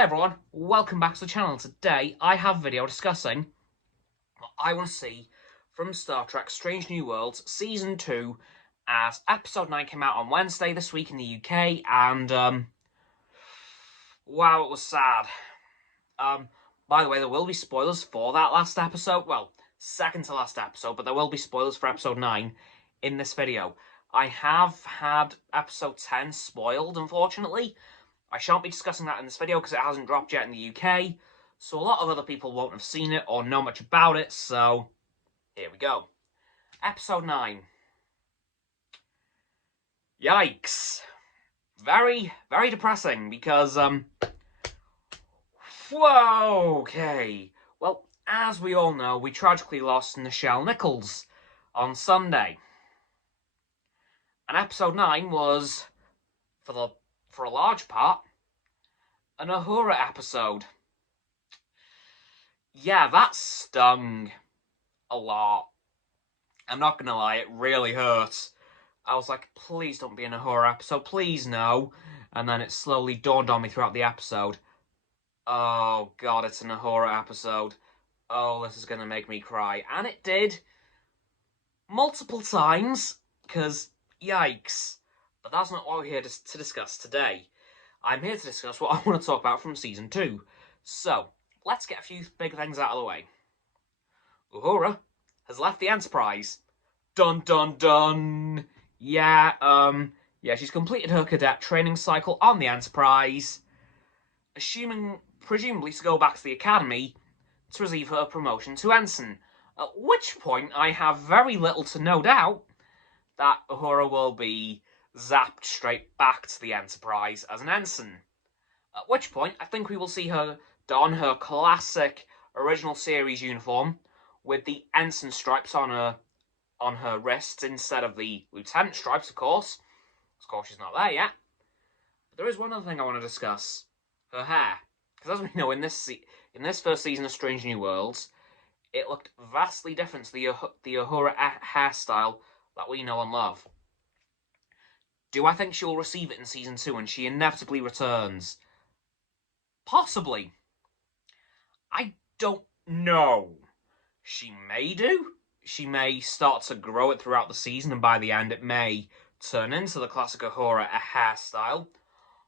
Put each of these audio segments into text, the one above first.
Hey everyone, welcome back to the channel. Today I have a video discussing what I want to see from Star Trek Strange New Worlds Season 2 as Episode 9 came out on Wednesday this week in the UK and, wow, it was sad. By the way, there will be spoilers for that last episode, well, second to last episode, but there will be spoilers for Episode 9 in this video. I have had Episode 10 spoiled, unfortunately. I shan't be discussing that in this video because it hasn't dropped yet in the UK, so a lot of other people won't have seen it or know much about it, so here we go. Episode 9. Yikes. Very, very depressing because, whoa, okay. Well, as we all know, we tragically lost Nichelle Nichols on Sunday. And Episode 9 was, for a large part, an Uhura episode. Yeah, that stung a lot. I'm not gonna lie, it really hurt. I was like, please don't be an Uhura episode, please no. And then it slowly dawned on me throughout the episode. Oh god, it's an Uhura episode. Oh, this is gonna make me cry. And it did. Multiple times. Because, yikes. But that's not what we're here to discuss today. I'm here to discuss what I want to talk about from Season 2. So, let's get a few big things out of the way. Uhura has left the Enterprise. Dun dun dun! Yeah, she's completed her cadet training cycle on the Enterprise, presumably to go back to the Academy to receive her promotion to Ensign. At which point, I have very little to no doubt that Uhura will be zapped straight back to the Enterprise as an ensign. At which point, I think we will see her don her classic original series uniform with the ensign stripes on her wrists instead of the lieutenant stripes, of course. Of course, she's not there yet. But there is one other thing I want to discuss: her hair. Because as we know, in this first season of Strange New Worlds, it looked vastly different to the Uhura hairstyle that we know and love. Do I think she will receive it in Season 2 when she inevitably returns? Possibly. I don't know. She may do. She may start to grow it throughout the season, and by the end it may turn into the classic Uhura hairstyle.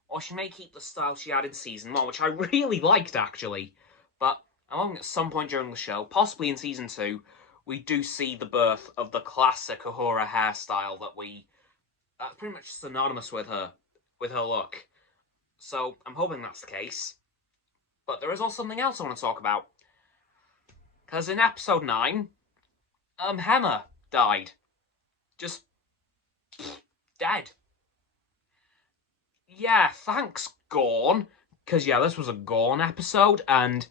Or she may keep the style she had in Season 1, which I really liked, actually. But I'm hoping at some point during the show, possibly in Season 2, we do see the birth of the classic Uhura hairstyle that's pretty much synonymous with her look. So, I'm hoping that's the case. But there is also something else I want to talk about. Because in Episode 9, Hemmer died. Just dead. Yeah, thanks, Gorn. Because, yeah, this was a Gorn episode, and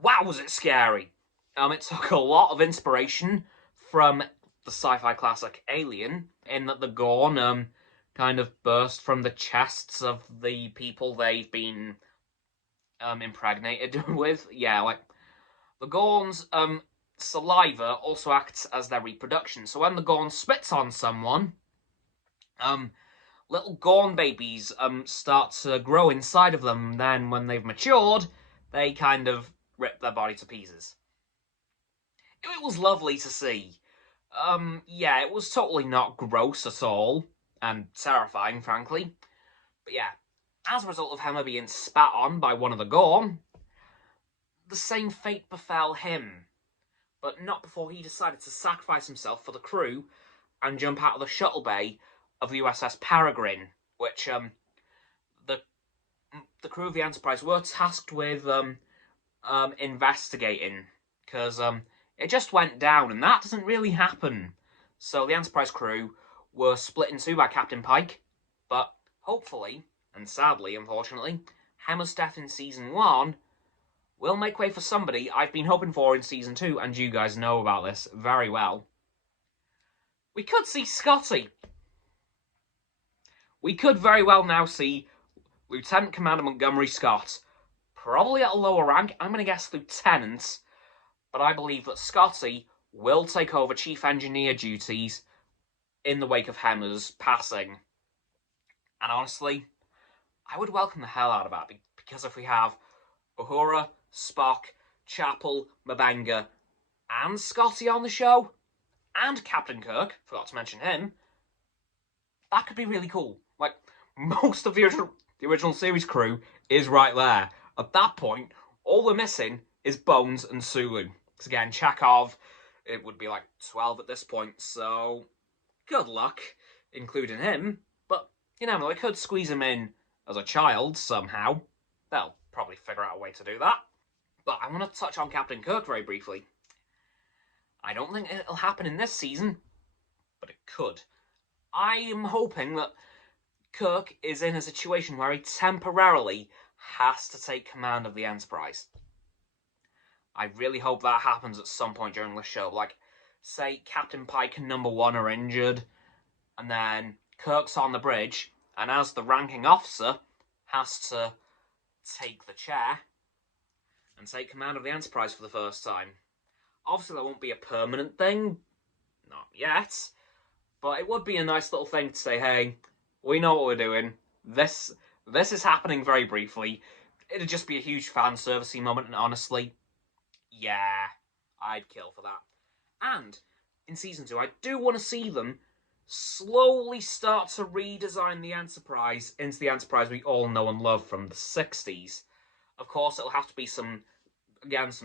wow, was it scary. It took a lot of inspiration from the sci-fi classic Alien, in that the Gorn kind of burst from the chests of the people they've been impregnated with. Yeah, like the Gorn's saliva also acts as their reproduction. So when the Gorn spits on someone, little Gorn babies start to grow inside of them. Then when they've matured, they kind of rip their body to pieces. It was lovely to see. Yeah, it was totally not gross at all, and terrifying, frankly. But yeah, as a result of Hemmer being spat on by one of the Gorn, the same fate befell him, but not before he decided to sacrifice himself for the crew and jump out of the shuttle bay of the USS Peregrine, which the crew of the Enterprise were tasked with investigating, because it just went down, and that doesn't really happen. So the Enterprise crew were split in two by Captain Pike, but hopefully, and sadly, unfortunately, Hemmer's death in Season 1 will make way for somebody I've been hoping for in Season 2, and you guys know about this very well. We could see Scotty. We could very well now see Lieutenant Commander Montgomery Scott, probably at a lower rank. I'm going to guess Lieutenant, but I believe that Scotty will take over Chief Engineer duties in the wake of Hemmer's passing. And honestly, I would welcome the hell out of that, Because if we have Uhura, Spock, Chapel, M'Benga, and Scotty on the show, and Captain Kirk, forgot to mention him, that could be really cool. Like, most of the original series crew is right there. At that point, all we're missing is Bones and Sulu. Because again, Chekhov, it would be like 12 at this point, so good luck including him. But, you never know, I could squeeze him in as a child somehow. They'll probably figure out a way to do that. But I want to touch on Captain Kirk very briefly. I don't think it'll happen in this season, but it could. I am hoping that Kirk is in a situation where he temporarily has to take command of the Enterprise. I really hope that happens at some point during the show. Like, say Captain Pike and Number 1 are injured, and then Kirk's on the bridge, and as the ranking officer, has to take the chair and take command of the Enterprise for the first time. Obviously, that won't be a permanent thing. Not yet. But it would be a nice little thing to say, hey, we know what we're doing. This is happening very briefly. It'd just be a huge fan servicey moment, and honestly, yeah, I'd kill for that. And in Season 2, I do want to see them slowly start to redesign the Enterprise into the Enterprise we all know and love from the 60s. Of course, it'll have to be some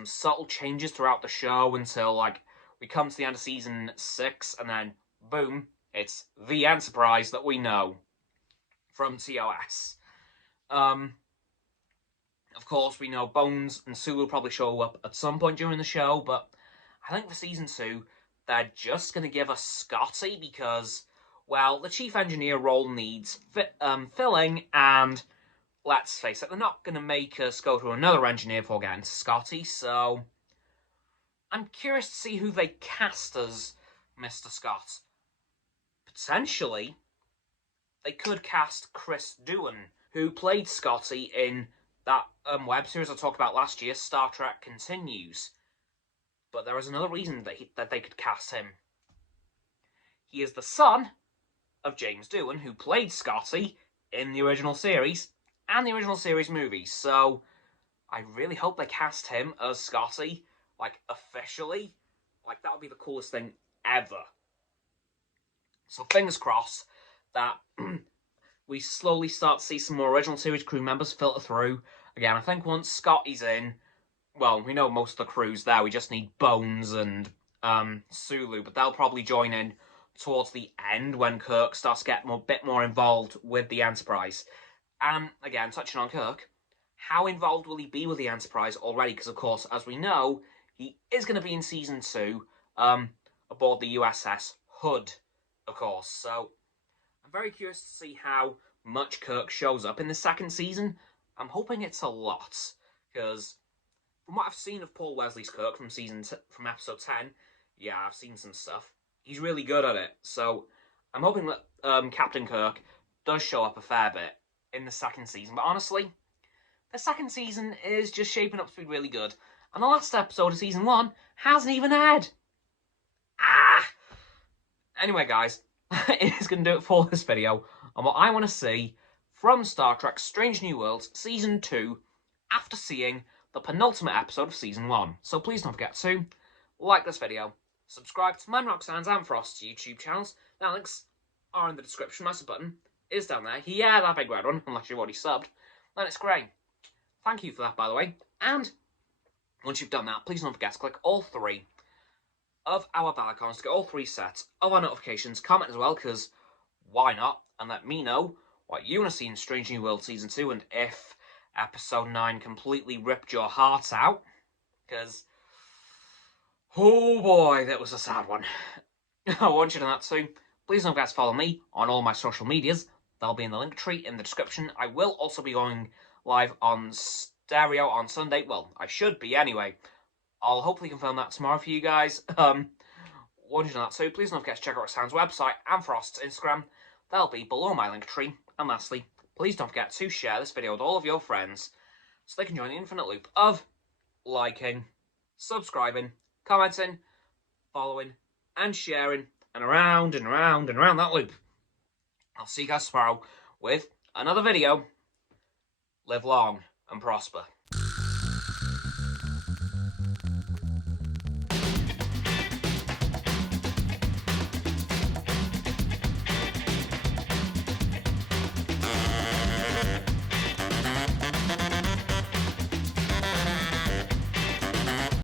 subtle changes throughout the show until, like, we come to the end of Season 6, and then, boom, it's the Enterprise that we know from TOS. Of course, we know Bones and Sulu will probably show up at some point during the show, but I think for Season 2, they're just going to give us Scotty because, well, the Chief Engineer role needs filling, and let's face it, they're not going to make us go to another engineer before getting Scotty, so I'm curious to see who they cast as Mr. Scott. Potentially, they could cast Chris Doohan, who played Scotty in that web series I talked about last year, Star Trek Continues. But there is another reason that they could cast him. He is the son of James Doohan, who played Scotty in the original series and the original series movies. So I really hope they cast him as Scotty, like, officially. Like, that would be the coolest thing ever. So fingers crossed that we slowly start to see some more original series crew members filter through. Again, I think once Scotty's in, well, we know most of the crew's there. We just need Bones and Sulu, but they'll probably join in towards the end when Kirk starts to get a bit more involved with the Enterprise. And again, touching on Kirk, how involved will he be with the Enterprise already? Because, of course, as we know, he is going to be in Season 2 aboard the USS Hood, of course. So I'm very curious to see how much Kirk shows up in the second season. I'm hoping it's a lot, because from what I've seen of Paul Wesley's Kirk from episode 10, yeah, I've seen some stuff. He's really good at it, so I'm hoping that Captain Kirk does show up a fair bit in the second season. But honestly, the second season is just shaping up to be really good, and the last episode of Season 1 hasn't even aired. Anyway, guys, it is going to do it for this video on what I want to see from Star Trek Strange New Worlds Season 2 after seeing the penultimate episode of Season 1. So please don't forget to like this video, subscribe to mine, Roxanne's and Frost's YouTube channels. The links are in the description. My sub button is down there. Yeah, that big red one, unless you've already subbed. Then it's great. Thank you for that, by the way. And once you've done that, please don't forget to click all 3 of our bell icons to get all 3 sets of our notifications. Comment as well, because why not? And let me know what you want to see in Strange New World Season 2, and if Episode 9 completely ripped your heart out, because, oh boy, that was a sad one. I want you to know that too. Please don't forget to follow me on all my social medias. They'll be in the link tree in the description. I will also be going live on Stereo on Sunday. Well, I should be anyway. I'll hopefully confirm that tomorrow for you guys. Want you to know that too. Please don't forget to check out Roxanne's website and Frost's Instagram. They'll be below my link tree. And lastly, please don't forget to share this video with all of your friends so they can join the infinite loop of liking, subscribing, commenting, following, and sharing, and around and around and around that loop. I'll see you guys tomorrow with another video. Live long and prosper.